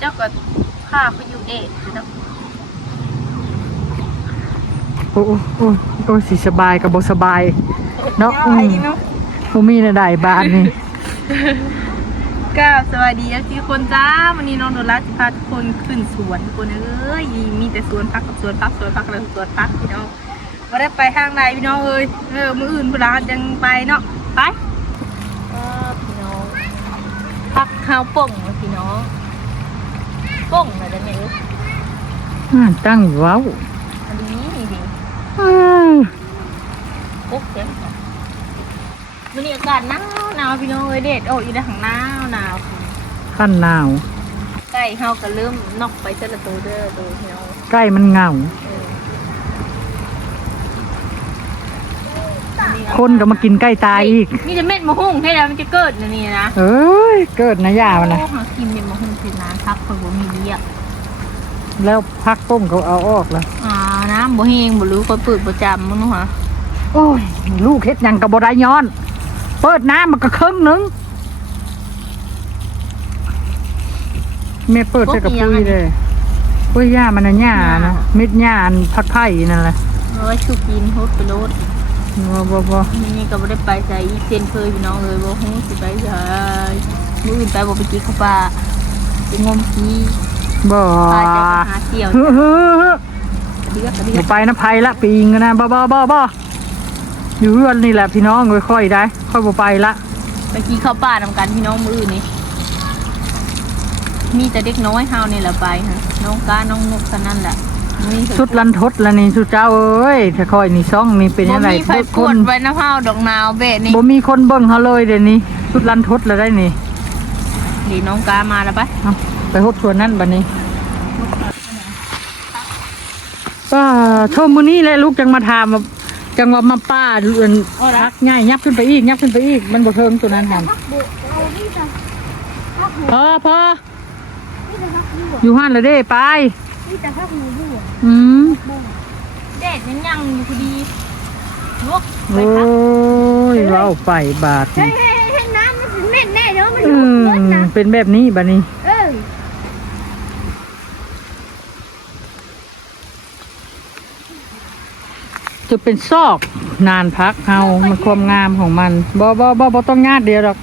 เจ้าก็พาเขาอยู่เดทอยู่เนาะโอ้โอ้โอ้โอ้สิสบายกับบ่สบาย เนาะอืมเนาะบ่มีน่ะได้บ้านนี่ก็สวัสดีทุกคนจ้าวันนี้น้องโดรัสจะพาทุกคนขึ้นสวนทุกคนเอ้ยมีแต่สวนพักกับสวนพักสวนพักแล้วสวนพักพี่น้องว่าได้ไปทางไหนพี่น้องเอ้ยเออมืออื่นพลาดยังไปเนาะไปเออพี่น้องพักข้าวป่งเนาะ พี่น้องป่งอะไรได้ไหมเอ้ยอ่าตั้งเว้าอันนี้นี่ดิอ้าวปุ๊บเสียงวันนี้อากาศหนาวหนาวพี่น้องเอ้ยเด็ดโอ้ยอยู่ในข้างหนาวหนาวขั้นหนาวใกล้เฮาก็เริ่มนอกไปเจละตัวเด้อตัวพี่น้องใกล้มันเหงา เออ คนก็มากินใกล้ตายอีก นี่จะเม็ดมะฮุ่งให้แล้วมันจะเกิดนะนี่นะเอ้ยเกิดนะยามันนะโอ้หากินเม็ดมะฮุ่งคือน้ำครับคนบ่มีเลี้ยแล้วพักต้มเขาเอาออกแล้วอ่าน้ำบ่แห้งบ่รู้คนเปิดประจำมึงเนาะฮะโอ้ยลูกเฮ็ดหยังกับบ่ได้ย้อน เปิดน้ำมันก็ครึ่งหนึงแม่เปิดใส่กับปุ้ยเลยปุ้ยหญ้ามันน่ะหญ้านะเม็ดหญ้าอันพักไผ่นั่นแหละ เอาไว้ชุบกินโฮดไปโลด บ่บ่บ่นี่ก็บ่ได้ไปใส่อีเซนเคยพี่น้องเลยบ่ฮู้สิไปใส่มื้ออื่นไปบ่ไปกินข้าวปลาไปงมขี้บ่ปลาจะไปหาเสี่ยวเฮ้อเฮ้อเฮ้อเดือกกระเดืออกย่าไปนะไผ่ละปีงกันนะบ่บ่บ่บ่อยู่เรือนนี่แหละพี่น้องค่อยๆได้ค่อยบ่ไปละไปกินข้าวปลานำกันพี่น้องมื้ออื่นนี่มีแต่เด็กน้อยเฮานี่แหละไปฮะน้องกาน้องนกเท่านั้นแหละมี สุดลันทดละนี่สุดเจ้าเอ้ยถ้าค่อยนี่ซ่องนี่เป็นบ่ยังไงมีไฟปควดนไว้น้ำเฮาดอกนาวเบะนี่บ่มีคนเบิ่งเขาเลยเดี๋ยวนี้สุดลันทดแล้วได้นี่นี่น้องกามาแล้วปะเอาไปฮบชวนนั่นบัดนี้ป้าชมมื้อนี้แหละลูกจังมาถามว่าจังว่ามาป้าเรือนพักง่ายยับขึ้นไปอีกยับขึ้นไปอีกมันบ่เทิงตัวนั้นหั่นพอพออยู่ห้านและเด้ไป อืมเด็ดยังยังอยู่พอดีลุกไปโอ้พักยเราไปบาทเฮ้นี่ยเฮ้ยเฮ้ยน้ำมันเป็นเม็ดแน่เดี๋ยวมันอืลุกเบิดมนะเป็นแบบนี้บัดนี้ เออจะเป็นซอกนานพักเฮามันความงามของมันบ่บ่บ่บ่ต้องญาติเดียวหรอก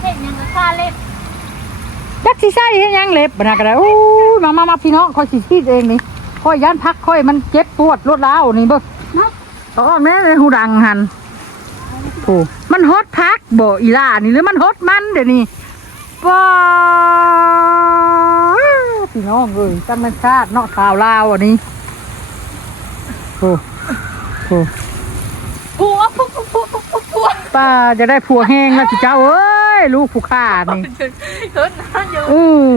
เด็ดยังก็ฆ่าเล็บ จักสิใช่ เฮ็ดหยังเล็บบัดนะก็ได้โอ้ยมามามาพี่น้องค่อยสิคิดเองนี่ค่อยย่านพักค่อยมันเจ็บปวดรวดร้าวนี่เบิ่งตอนแม่ในหูดังหันโอ้มันฮดพักบ่อีหล่านี่หรือมันฮดมันเดี๋ยวนี้ป้าพี่น้องเอ้ยธรรมชาติเนาะข่าวลาวอันนี้โอ้โอ้ปัวปุ๊บปุ๊บปุ๊บปุ๊บปุ๊บปัวป้าจะได้ผัวแห้งแล้วสิเจ้าเอ้ย ลูกผู้ฆ่านี่เฮ้ยน้ำอยู่อือ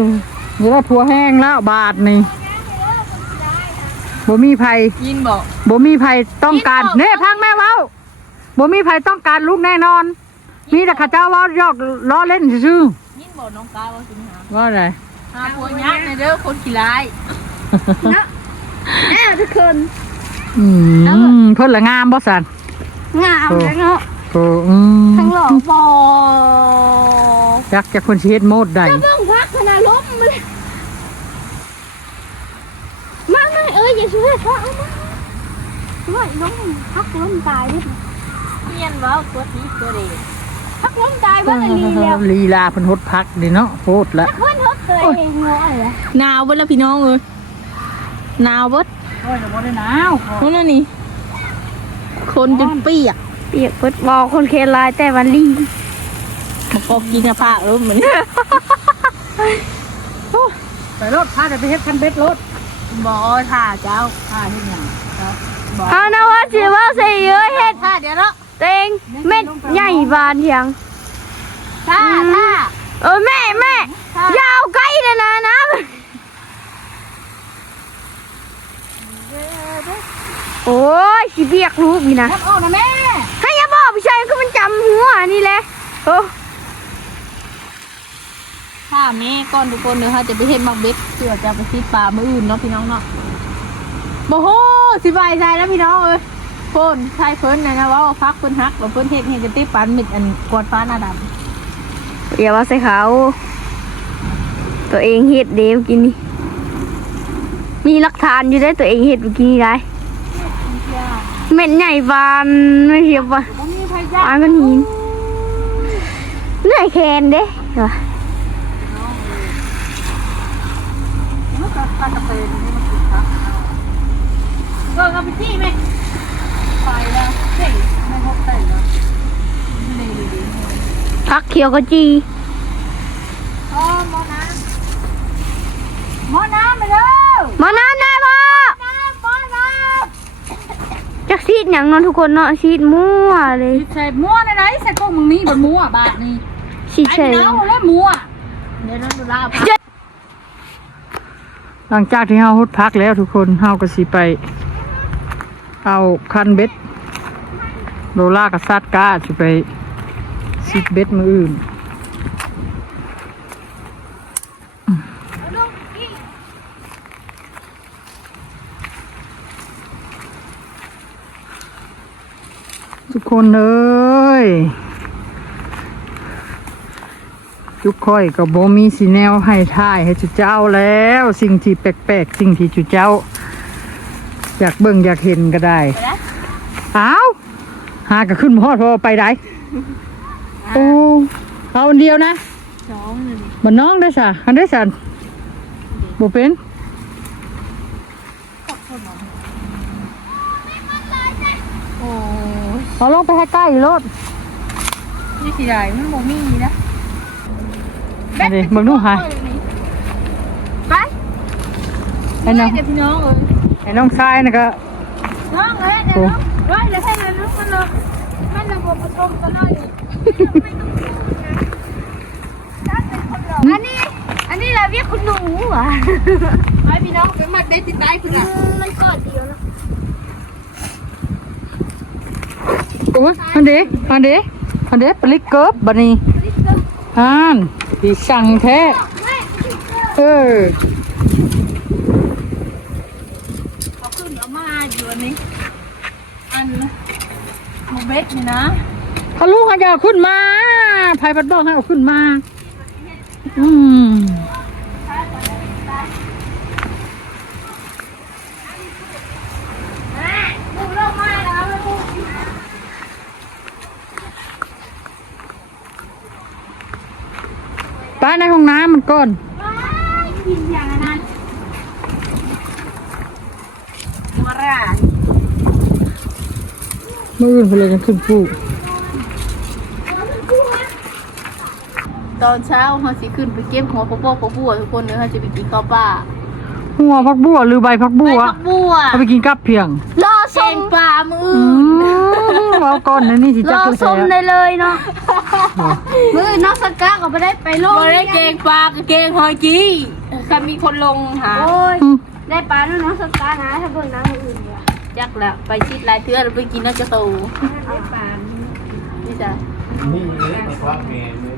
จะได้ผัวแห้งแล้วบาทนี่บ่มีไผยินบอกบ่มีไผต้องการนี่บอกเน่พังแม่เว้าบ่มีไผต้องการลูกแน่นอน มีแต่ข้าเจ้าว่ายอกล้อเล่นซื่อยินบอกน้องกาว่าสิหาว่าอะไรหาผัวยักษ์ในเด้อคนขี้ร้ายนะแน่ทุกคนอืมเพิ่นละงามบ่สันงามแล้วเนาะ โอ้อืมทั้งหล่อฟอจักจะคนสิเฮ็ดโมดได้เจ้าเบิ่งพักขนาดล้มมาเลยมามาเอ้ยอย่าช่วยเขาเอามาช่วยล้มพักล้มตายด้วยเพี้ยนเว้าตัวนี้ตัวเด็กพักล้มตายว่าอะไรลีแล้วลีลาเพิ่นฮดพักนี่เนาะโพดละพักเพื่อนเขาเคยเองงอเหรอหนาวเบิดแล้วพี่น้องเอ้ยหนาวเบิดโอ้ยบ่ได้หนาวนั่นนะนี่คนจนเปียก เปียกเปิดบอกคนเคลายแต่วันลีมาปอกกินกระเพาะแล้วเหมือนไปรถพาเดี๋ยวไปเฮ็ดคันเบ็ดรถบอท่าเจ้าพาเฮ็ดหยังเอานะว่าสิว่าใส่เยอะเฮ็ดท่าเดี๋ยวเนาะเต็งเม็ดใหญ่บานเทียงท่าท่าเออแม่แม่อยาวใกล้เลยนะนะโอ้ยสิเบียกลูกนี่นะรับออกนะแม่ ให้อย่าบอกพี่ชายก็มันจำหัวนี่แหละโอ้ท่าแม่ก่อนทุกคนเดี๋ยวค่ะจะไปเห็นมักเบ็ดเพื่อจะไปซีดปลามืออื่นเนาะพี่น้องเนาะโมโหสิบายใจแล้วพี่น้องเอ้ยโฟนใช่เพิ่นนะนะว่าพักเพิ่นฮักว่าเพิ่นเฮ็ดให้จะติปันมิดอันกวาดฟ้าหน้าดำอย่าว่าใส่เขา ตัวเองเฮ็ดเด้เมื่อกินนี่มีหลักฐานอยู่ได้ตัวเองเฮ็ดเมื่อกี้นี่ได้เม็ดใหญ่บานไม่เทียบว่าบานมันหินเหนื่อยแคนเด้ว่ะเออเอาไปจี้ไหมไปแล้วเฮ้ยไม่พบแต่แล้วดีดีดีพักเขียวกะจีอ๋อหมอน้ำหมอน้ำไปเด้อมาน้ำได้บ่ น้ำหมอน้ จักซีดหยังเนาะทุกคนเนาะซีดมั่วเลยใส่มั่วในไหนใส่กล้องมึงนี้บนมั่วบาทนี่ซีดไอ้ใช่เนาและมั่วำเดี๋ยวน้องดูลาพาหลังจากที่เฮาฮุดพักแล้วทุกคนเฮาก็สิไป เอาคันเบ็ดโลล่ากับซัดก้าสิไปซิดเบ็ดมืออื่น ทุกคนเอ้ยทุกค่อยกับโบมีสีแนวให้ท่ายให้จุเจ้าแล้ว สิ่งที่แปลกๆ สิ่งที่จุเจ้า อยากเบิ่งอยากเห็นก็ได้อ้าวหาก็ขึ้นพอดพอไปได้โอ้เอาอันเดียวนะสองหนึ่งมันน้องได้สะอันได้สันบ่เป็น เอาลงไปให้ใกล้รถนี่สีใดมันบ่มีนะอันนี้มึงดูหายไปไอ้น้องเดี๋ยวพี่น้องเอ้ยไอ้น้องชายนะก็น้องเอ้ยเดี๋ยวน้องไว้เดี๋ยวให้มันน้องมันเนาะมันระบบผสมกันหน่อยอันนี้อันนี้เราเรียกคุณหนูเหรอไปพี่น้องไปมัดเด็ดติดใต้คุณอะมันกอดเดียวนะ โอ้ยอันเดอันเดอันเดปลิกเกิบบันนี้อ่านอีสั่งแท้เออเขาขึ้นเอามาอยู่อันนี้อันหมูเบ็ดนี่นะเขาลูกเขาจะเอาขึ้นมาภายบัดบอกให้เอาขึ้นมา อืม หมูลงมาแล้วหมู ป้าในห้องน้ำมันก่อนกินอย่างนั้นมาร่ามืออื่นไปเลยกันขึ้นผู้ตอนเช้าเขาสิขึ้นไปเก็บหัวปะโปกปะบัวทุกคนเนื้อเขาจะไปกินข้าวป่าหัวพักบัวหรือใบพักบัวไปผักบัวเอาไปกินกับเพียงรอแกส้มงปลามืออือื่นมเอาก่อนนะนี่สิรจักอคือส้มแท้ได้เลยเนาะ มือน้องสก้าก็ไม่ได้ไปโลกบ่ได้แกงปลากับแกงหอยจีถ้ามีคนลงหาโอ้ยอืมได้ปลาด้วยน้องสก้านะถ้าเบิ่งน้ำมืออื่นเนี่ยจักแล้วไปชิดลายเทือแล้วไปกินน้ำกระตูได้ปลานี่จ้ะนี่เลยในความแม่เลย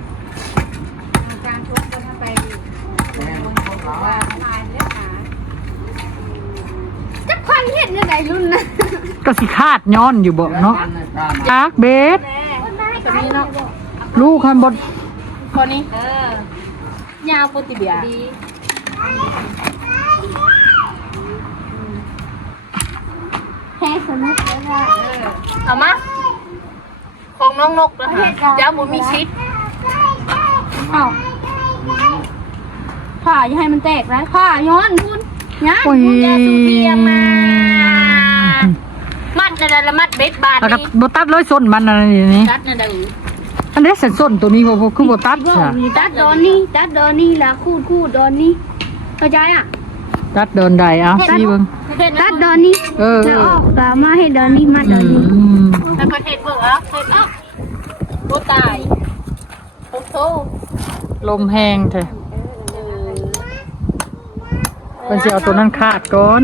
จะพันเห็ดยังไงรุ่นนะก็สิคาดย้อนอยู่บ่เนาะอาร์กเบสคนนี้เนาะ ลูกคันบดคนนี้เออยาวปุติเบียดีแพ้สนุกเลยค่ะเอามาของน้องนกนะคะเจ้าบุมีชิดอ้าวผ่าอย่าให้มันแตกนะผ่าย้อนคุณย้อนโอ้ยยาสูบเบียร์มา มัดนะละมัดเบ็ดบาทแล้วก็นี่บ่ตัดเลยส้นมันอะไรนี่ตัดนะเด้ ออันนี้สันส้นตัวนี้บ่บ่คือบ่ตัดจ้ะตัดดอนนี่ตัดดอนนี่ละคูดคูดดอนนี่เข้าใจอะ ตัดโดนใดเอาสิเบิ่งตัดดอนนี่เออแล้วออกกามาให้ดอนนี่มาดอนนี่อืมแล้วประเทศเบิ่งอะเฮ็ดเนาะโตตายโอ้โหลมแห้งแท้เพิ่นสิเอาตัวนั้นคาดก่อน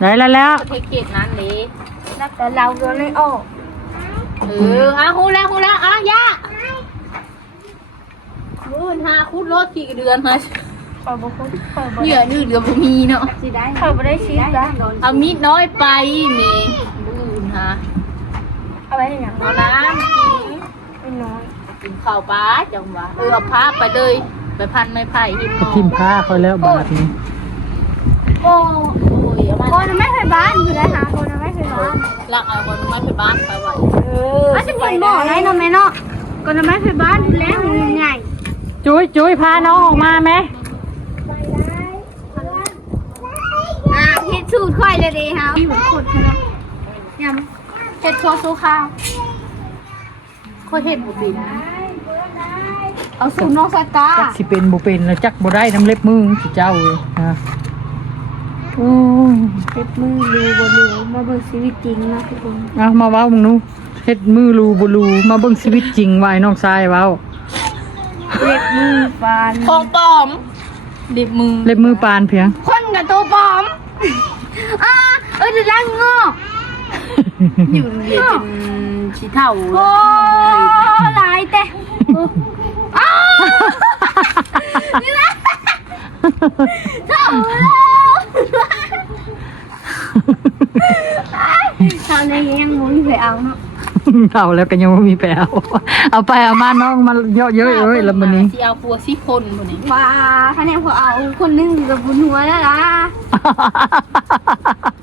ได้แล้วแล้วประเทศเกตนั้นนี่แต่เราโดนไม่ออก เอออะฮู้แล้วฮู้แล้วอะย่ามื่นหาคุดรถกี่เดือนมาเหยื่อดื้อเดี๋ยวบ่มีเนาะเขาไม่ได้ชี้จ้ะเอามีดน้อยไปแม่บื้อฮะเอาไว้อย่างเอาน้ำกินไม่น้อยกินข้าวปลาจังหวะเออเอาผ้าไปเลยไปพันไม้ไผ่หิมหไปอทิมผ้าเขาแล้วบาดนี้โอ้โอ้ยเอามาคนไม่เคยบ้านคือได้หาคน ไม่เคยบ้านลักเอาคนมาไปบ้านไปไหวอาจจะเป็นบ่อไรเนาะแม่เนาะคนไม่เคยบ้านแล้วมันใหญ่จุ้ยจุ้ยพาน้องออกมาไหมอ่าเฮ็ดสูตรค่อยเลยดีฮะเหมือนขุดเนาะยำเฮ็ดชัวสู้ข้าวค่อยเห็ดบุบินเอาสูตรน้องสตาจักสิเป็นบ่เป็นแล้วจักบ่ได้น้ำเล็บมือสิเจ้าเว้ยฮะ โอ้ยเฮ็ดมือดูบ่ดูมาเบิ่งชีวิตจริงนะทุกคนเอามาเว้ามึงหนูเฮ็ดมือรูบ่รูมาเบิ่งชีวิตจริงว่าไอ้น้องชายเว้าเล็บมือปานของปลอมเด็บมือเล็บมือปานเพียง คนกับตัวปลอมอ่าเอ้ยจะได้งอกอยู่โรงเรียนจนชีเท่าโอ้หลายแต่อ้าวนี่นะเท่าแล้วตอนนี้ ยังงงอยู่ไปเอาเนาะเอาแล้วก็ยังบ่มีแปลเอา เอาไปเอามาน้องมาเยอะเยอะเอ้ยแล้วมื้อนี้สิเอาปัวสิคนบ่นี่ว่าคะแนนพอเอาคนหนึงกับบุญหัวแล้วล่ะ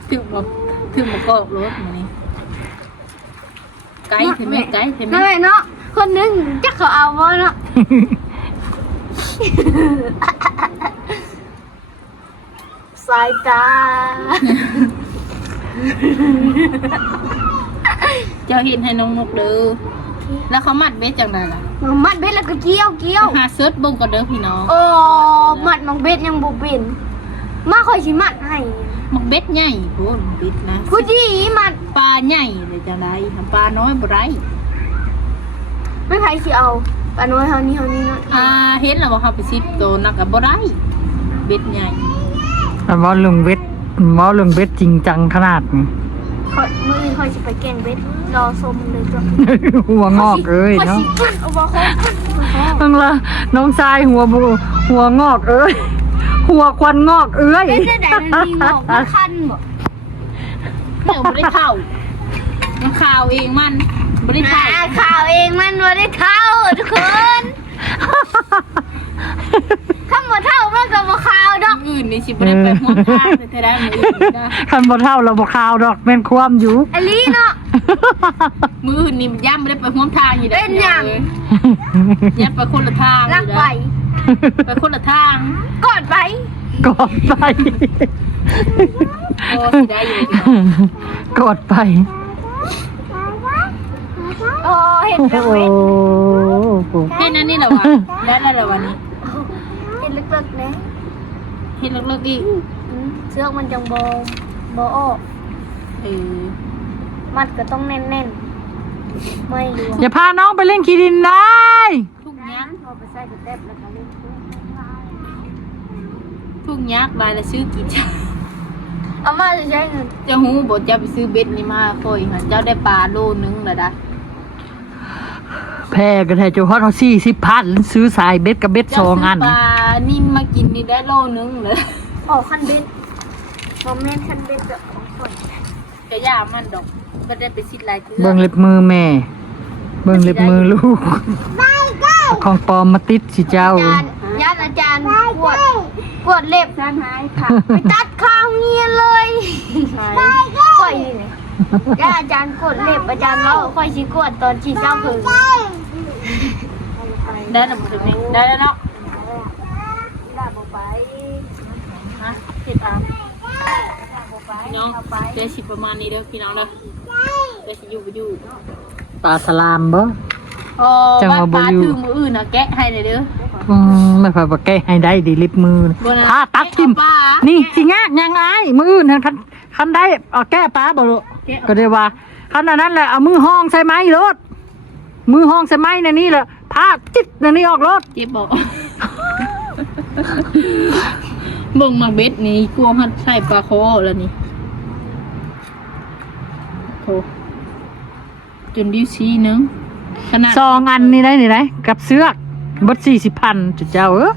ถึงมาถึงมากอกรถบ่นี่ไกด์ใช่ไหมไกด์ใช่ไหมนั่นแหละเนาะคนหนึงจักเขาเอาบ่เนาะสายตา เจ้าเห็นให้น้องนกเด้อแล้วเขามัดเบ็ดจังไดล่ะมัดเบ็ดแล้วก็เกี่ยวเกี่ยวหาเซิร์ชเบิ่งก่อนเด้อพี่น้องโอ้มัดมังเบ็ดยังบ่เป็นมาคอยสิมัดให้มักเบ็ดใหญ่โพุ่นเบ็ดนะผู้ดีมัดปลาใหญ่เลยจังไดทำปลาน้อยบ่ได้ไม่ใครสิเอาปลาน้อยเฮานี่เฮานี่เนาะอ่าเห็นแล้วว่าเขาไปซิปโตนักก็บ่ได้เบ็ดใหญ่อันว่าเรื่องเวท เว่าเรื่องเวทจริงจังขนาดนี้คอยมื้อนี้คอยสิไปแกงเบ็ดรอชมเลยจ้ะหัวงอกเอ้ยเนาะเอาบ่คอยเพิ่งละน้องชายหัวบูหัวงอกเอ้ย หัวควันงอกเอ้ยเป็นได้แต่มันมีหมอกมันคันบ่เดี๋ยวบ่ได้เท่ามันข่าวเองมันบ่ได้อ่าเท่าข่าวเองมันบ่ได้เท่าทุกคนถ้าบ่เท่ามันก็บ่ข่าวดอกมื้ ออื่นนี่สิบ่ได้ไปหัวทางแต่ได้มื้ออื่นนะคันบ่เท่าเราบ่ข่าวดอกแม่นความอยู่ อลีเนาะ มื้ออื่นนี่ย่ำบ่ได้ไปหัวทางอยู่ได้เป็นหยัง ย่ำไปคนละทางรักไปไปคนละทางกอดไปกอดไปโอ้สิได้อยู่กอดไป โอ้เห็นโอ้แล้วโหเห็นเฮ็ดอันนี้แหละวะได้แล้วแหละวันนี้ เห็นลึกๆนะ เฮ็ดเลิกๆอีกอืมเชือกมันจังบอบอออกเออมัดก็ต้องแน่นๆ ไม่รู้อย่าพาน้องไปเล่นขี้ดินได้ทุกยักษ์พอไปใส่กระเต็บแล้วก็เล่นทุกยักษ์รายละซื้อกี่จ้าเอามาจะใช้เงินเจ้าหูบอกจะไปซื้อเบ็ดนี่มาคอยค่ะเจ้าได้ปลาโลนึงแล้วนะ แพ้กันแท้เจ้าฮอดเขาสี่สิบพันซื้อสายเบ็ดกับเบ็ดสองอันเจ้าซื้ปลานี่มากินนี่ได้โลนึงเลยออกคันเบ็ดบอมแม่นคันเบ็ดแบบของคนกระยามันดอกก็ได้ไปสิลายเทือเบิ่งเล็บมือแม่ เบิ่งเล็บมือลูกเอาของปลอมมาติดสิเจ้า อาจารย์ญาติอาจารย์กวดกวดเล็บจานหายค่ะไปตัดข้าวเงียนเลยค่อยนี่ ไงญาติอาจารย์กวดเล็บอาจารย์เราค่อยสิกวดตอนที่เจ้าเพิ่งได้แล้วถึงนี้ได้แล้วเนาะฮะเจ็ดเอาพี่น้องเดี๋ยวสิประมาณนี้เด้อพี่น้องเด้อเดี๋ยวสิอยู่ไปอยู่ปลาสลามบ่โอ้จังหวะบ้านปลาบ่อยู่ถือมืออื่นนะแกะให้เลยเด้ออืมไม่พอบ่แก้ให้ได้ดีเล็บมือบ่นะถ้าตัดทิมแกะเอาปลานี่สิงากยังไงมืออื่นคันคันได้เอาแก้ปลาบ่ลูกแกะเอาก็ได้ว่าคันอันนั้นแหละเอามือห้องใส่ไม้รถมือห้องใส่ไม้ในนี่แหละพาจิตในนี้ออกรถเจ็บบอกเบิ่งมาเบ็ดนี่กลัวมันใส่ปลาโคแล้วนี่โคจนดิ้วซีนึงขนาดซองอันนี่ได้นี่ได้กับเสือกเบัดสี่สิบพันจุดเจ้าเอ้ย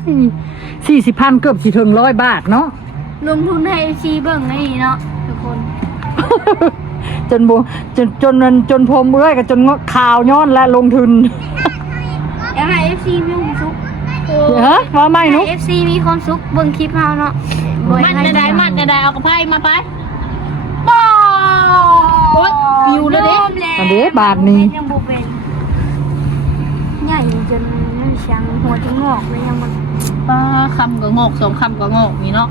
สี่สิบพันเกือบสี่ถึงร้อยบาทเนาะลงทุนให้ชีเบิ่งนี่เนาะทุกคน จนโบจนจนจนจนพรมเอ้ยกับจนงข่าวย้อนและลงทุนอยากให้ FC มีความสุขฮะว่าไม่นุให้ FC มีความสุขเบิ่งคลิปเฮาเนาะบ่มันให้จะได้มันจะได้เอากระไพมาไปบ่โอ๊ยปิวแล้วเด้อันเด้บาทนี้ยังบ่เป็นใหญ่จนนั่นเสียงหัวจะงอกเลยยังบ่ป้าคำก็งอกสองคำก็งอกนี่เนาะ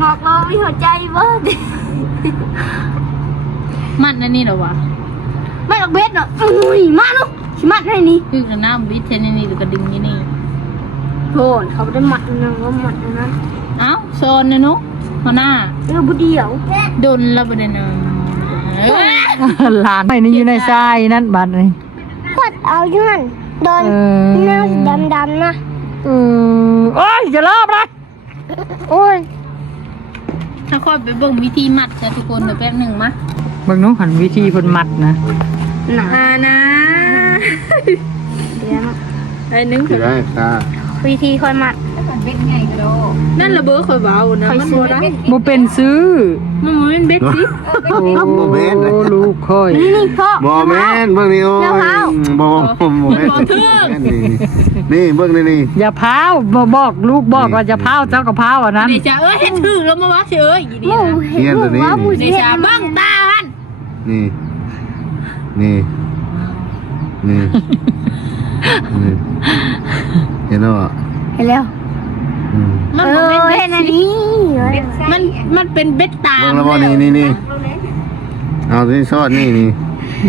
งอกเรามีหัวใจเบ่ มันนั่นนี่เหรอวะไม่ดอกเบ็ดเนาะอุ้ยมาลูกสิมัดให้นี่คือกระน้ำวิทย์เทนนี่หรือกระดึงนี่นี่โทษเขาบ่ได้มัดนึงว่ามัดอันนั้นเอ้าโซนนะนุ๊กหัวหน้าเออบ่เดียวโดนแล้วประเด็นนึงหลานไม่นี่อยู่ในทรายนั่นบาทนี้พดเอาอยู่นั่นโดนเออหน้าดำๆนะเออโอ้ยอย่าลอบเลยโอ้ยถ้าค่อยไปเบิ่งวิธีมัดจะทุกคนเดี๋ยวแป๊บหนึ่งมะ เบิ่งน้องหันวิธีเพิ่นมัดนะหนาอ่านะเดี๋ยวนะไอ้นึงสิได้ตาวิธีค่อยมัดนั่นระเบิดค่อยเบานะมันบ่ได้บ่เป็นซื้อมันบ่เป็นเบ็ดสิโอ้ลูกค่อยนี่นี่พ่อบ่แม่นเบิ่งนี่โอ้ยเดี๋ยวเท้าบ่บ่แม่นนี่นี่เบิ่งนี่นี่อย่าพาวบ่บอกลูกบอกว่าอย่าพาวเจ้าก็พาวอันนั้นเดี๋ยวจะเอ้ยเฮ็ดถึงแล้วมาว่าสิเอ้ยอีหนี่มูนะเห็นหมูว่าหมูเดี๋สิยวเห็จะนเบิ่งตาหั นนี่ นี่ นี่ นี่ เห็นแล้วอะเห็นแล้วอืมมันเอบ่อเป็นเห็เบ็นดอันสินี้มันมันเป็นเบ็ดตาเบิ่งแล้วบ่นี่นี่นี่เอาที่ซอดนี่นี่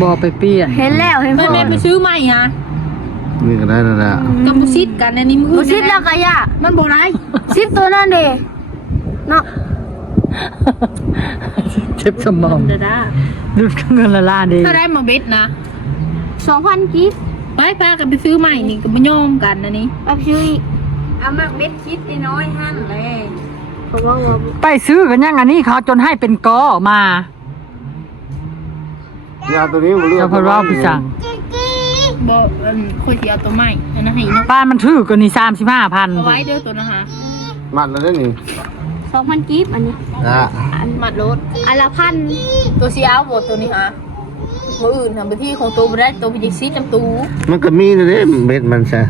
บ่ไปเปลี่ยนเห็นแล้วเห็นไม่พ่อแม่ไปซื้อใหม่ฮะนี่ก็ได้แล้วล่ะกับบุซิดกันอันนี้มืหมูอซิปแล้วก็ย่ามันบ่ได้ซิปตัวนั่นเด้เนาะ เจ็บสมองเด้อด้าดูดเงินละล้านเดีถ้าได้มาเบ็ดนะสองพันกิฟไปพากันไปซื้อใหม่นี่ก็บ่ยอมกันอันนี้เอาไปซื้ออีกเอามาเบ็ดคิดน้อยหั่นเลยเพราะว่าว่าไปซื้อกันยังอันนี้เขาจนให้เป็นกอมานี่เอาตัวนี้มาเลือกเจ้าพระว่าพี่สั่งบ่อันค่อยสิเอาตัวใหม่อันนั้นให้เนาะบ้านมันถือกันนี่สามสิบห้าพันเอาไว้เด้อตัวนะคะมัดแล้วเด้อนี่ สองพันกิฟอันนี้ อะอันมัดรถอันละพันตัวสิเอาบ่ตัวนี้ฮะมืออื่นทำไปที่ของตัวบ่ได้ตัวไปจิกซีน้ำตูมันก็มีนะเด้เบ็ดมันซะ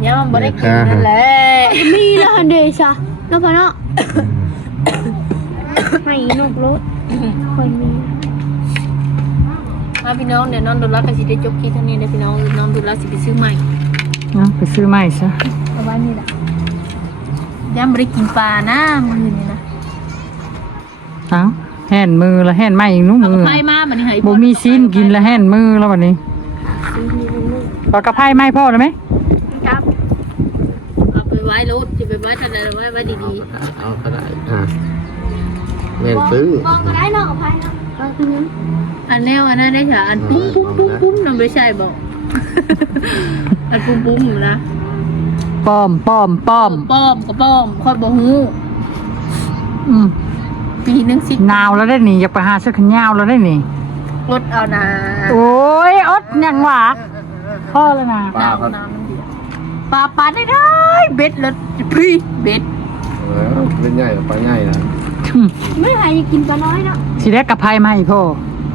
เนี่ยมันบ่ได้กินนั่นแหละมีแล้วฮันเดชะแล้วพอเนาะให้นกรถคนมีอะพี่น้องเดี๋ยวน้องดูแลก็สิได้จบคลิปเท่านี้เด้อพี่น้องน้องดูแลสิไปซื้อใหม่เอาไปซื้อใหม่ซะเอาไว้นี่แหละ ย่ำบ่ได้กินปลานะมื้อนี้นะเอาแห่นมือละแห่นไม้อีกหนู้เอามือไผมาบัดนี้ให้บ่มีซีนกินละแห่นมือแล้ววันนี้ปลากระไพ่ไม้พ่อได้ไหมครับเอาไปไว้รถจะไปไว้ทางใดไว้ไว้ดีเอาก็ได้อะแม่นซื้อบอกก็ได้เนาะกับไพ่เนาะก็คือๆอันแนวอันนั้นได้ค่ะอันปุ้มปุ้มปุ้มปุ้มนั่นไม่ใช่บอกอันปุ้มปุ้มอยู่นะ ป้อมป้อมป้อมป้อมก็ป้อมค่อยบ่ฮู้อืมปีหนึงสิหนาวแล้วได้นี่อยากไปหาเสื้อแขนยาวแล้วได้นี่รถเอานะโอ้ยอดยังหวะพ่อแล้วนะ ปลาครับ น้ำมันเดือดปลาปลาได้ได้เบ็ดแล้วพี่เบ็ดเออเล่นใหญ่กับปลาใหญ่นะอืมไม่หายกินปลาน้อยเนาะสิได้กระไพ่ไม้พ่อ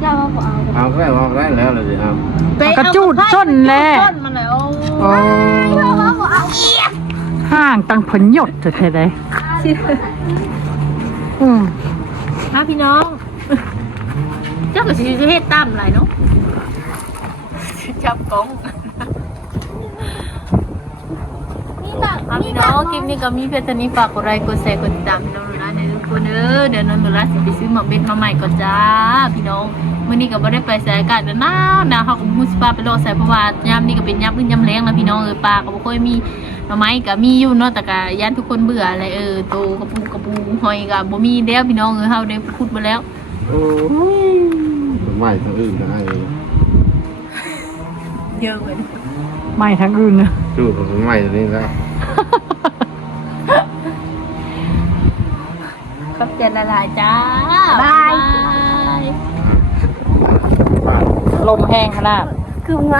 เจ้าก็เอาเอาก็ได้เอาก็ได้แล้วเลยสิครับ ไปกระจูดเอาส้นแล กระจูดส้นมันแล้วโอ้ ห้างตังผลหยดจะแท้ได้อืมมาพี่น้อง เจ้าก็สิเฮ็ดตามหลายเนาะจับกล้องนี่ต่างอะพี่น้องคลิปนี้ก็มีเพียงเท่านี้ฝากกดไลค์กดแชร์กดติดตามพี่น้องดูแลในทุกคนเด้อเดี๋ยวน้องดูแลสิไปซื้อหมาเบ็ดมาใหม่ก่อนจ้า พี่น้องมื้อนี้ก็บ่ได้ไปใส่อากาศหนาวหนาวเฮาก็บ่ฮู้สิพาไปรอใส่เพราะว่ายามนี้ก็เป็นยามมื้อยามแลงแล้วพี่น้องเออปลาก็บ่ค่อยมี หน่อไม้ก็มีอยู่เนาะแต่ก็ย่านทุกคนเบื่ออะไรเออโตกระปูกระปูหอยก็บ่มีแล้วพี่น้องเออเฮาได้พูดไปแล้วโอ้ยใหม่ทั้งอื่นได้เยอะเลยไม่ทั้งอื่นนะจูดของใหม่ตัวนี้แล้วขอบใจละลายจ้าบายยลมแห้งขนาดคือไง